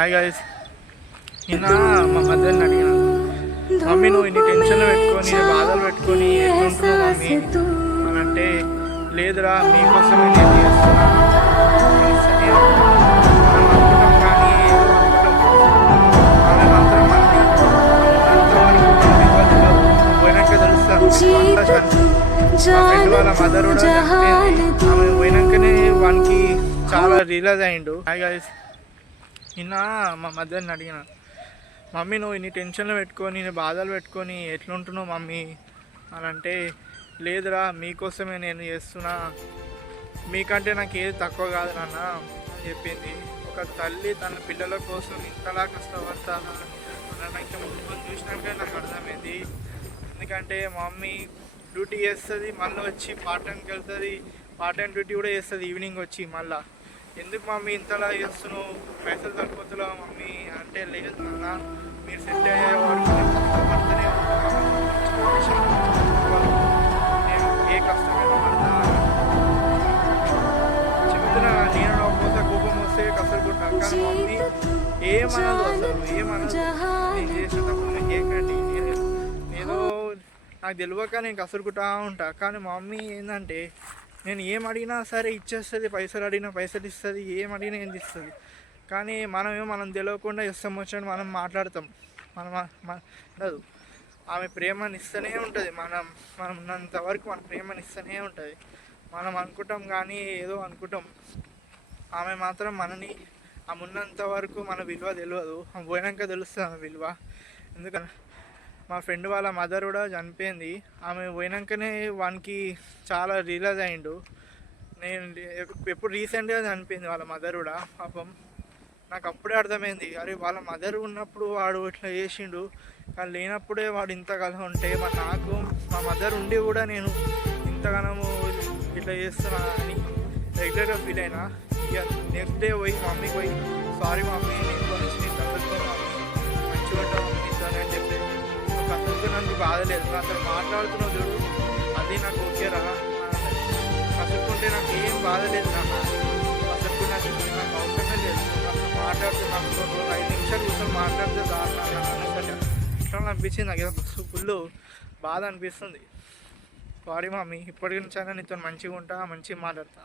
Hi guys. నిన్న మా మదర్ని అడిగిన, మమ్మీ నువ్వు ఇన్ని టెన్షన్లు పెట్టుకొని బాధలు పెట్టుకొని ఎట్లుంటున్నావు మమ్మీ అని అంటే, లేదురా మీకోసమే నేను చేస్తున్నా కానీ ఆమె మాత్రం పోయినాక తెలుస్తాను. వాళ్ళ మదర్ కూడా ఆమె పోయినాకనే వానికి చాలా రియలైజ్ అయ్యిండు. Hi guys. నిన్న మా మదర్ని అడిగిన, మమ్మీ నువ్వు ఇన్ని టెన్షన్లు పెట్టుకొని ఇన్ని బాధలు పెట్టుకొని ఎట్లుంటున్నావు మమ్మీ అని అంటే, లేదురా మీకోసమే నేను చేస్తున్నా, మీకంటే నాకు ఏది తక్కువ కాదు నాన్న అని చెప్పింది. ఒక తల్లి తన పిల్లల కోసం ఇంతలా కష్టపడతానా నాకు ముందు చూసినాక నాకు అర్థమైంది. ఎందుకంటే మా మమ్మీ డ్యూటీ చేస్తుంది, మళ్ళీ వచ్చి పార్ట్ టైంకి వెళ్తుంది, పార్ట్ టైం డ్యూటీ కూడా చేస్తుంది ఈవినింగ్ వచ్చి. మళ్ళీ ఎందుకు మమ్మీ ఇంతలా చేస్తున్నావు, పైసలు సరిపోతున్నావు మమ్మీ అంటే, లేదు నాన్న మీరు సెట్ అయ్యే వాడికి నేను కష్టపడుతూనే నేను ఏ కష్టమైనా పడతా చెప్తున్నా. నేను ఒక్కోసారి కోపం వస్తే కష్టపడుకుంటా, కానీ మమ్మీ ఏమనదు, అసలు ఏమనదు. నేను చేసేటప్పుడు నేను చేయకండి, ఏదో నాకు తెలియక నేను కసురుకుంటా ఉంటా. కానీ మా మమ్మీ ఏంటంటే, నేను ఏం అడిగినా సరే ఇచ్చేస్తుంది, పైసలు అడిగినా పైసలు ఇస్తుంది, ఏం అడిగినా ఏం ఇస్తుంది. కానీ మనం తెలియకుండా ఇష్టం వచ్చినట్టు మనం మాట్లాడతాం. మనం ఉండదు, ఆమె ప్రేమని ఇస్తూనే ఉంటుంది. మనం ఉన్నంత వరకు మన ప్రేమని ఇస్తూనే ఉంటుంది. మనం అనుకుంటాం కానీ ఏదో అనుకుంటాం. ఆమె మాత్రం మనని ఆమె ఉన్నంత వరకు మన విలువ తెలియదు, ఆమె పోయినాక తెలుస్తుంది ఆమె విలువ. ఎందుకంటే మా ఫ్రెండ్ వాళ్ళ మదర్ కూడా చనిపోయింది. ఆమె పోయినాకనే వానికి చాలా రియలైజ్ అయ్యిండు. నేను ఎప్పుడు రీసెంట్గా చనిపోయింది వాళ్ళ మదర్ కూడా. పాపం నాకు అప్పుడే అర్థమైంది, అరే వాళ్ళ మదర్ ఉన్నప్పుడు వాడు ఇట్లా చేసిండు, కానీ లేనప్పుడే వాడు ఇంతగానో ఉంటే నాకు మా మదర్ ఉండి కూడా నేను ఇంతగానో ఇట్లా చేస్తున్నా అని రెగ్యులర్గా ఫీల్ అయినా. ఇక నెక్స్ట్ డే పోయి మమ్మీకి పోయి, సారీ మమ్మీ నేను గురించి నేను తగ్గుతున్నా మమ్మీ, మంచిగా ఉంటావు మమ్మీ నీతోనే అని చెప్పి. అసలు నాకు బాధలేదు, అసలు మాట్లాడుతున్నావు చూడు అది నాకు ఓకేరా, కసుకుంటే నాకు ఏం బాధ లేదు నాన్న, అసలు నాకు అవసరమే లేదు. అసలు మాట్లాడుతున్నాను 5 నిమిషాలు కూర్చొని మాట్లాడితే దాని ఇట్లా అనిపించింది నాకు. ఫుల్ బాధ అనిపిస్తుంది. సారీ మమ్మీ, ఇప్పటి నుంచైనా నీతో మంచిగా ఉంటా, మంచిగా మాట్లాడతా.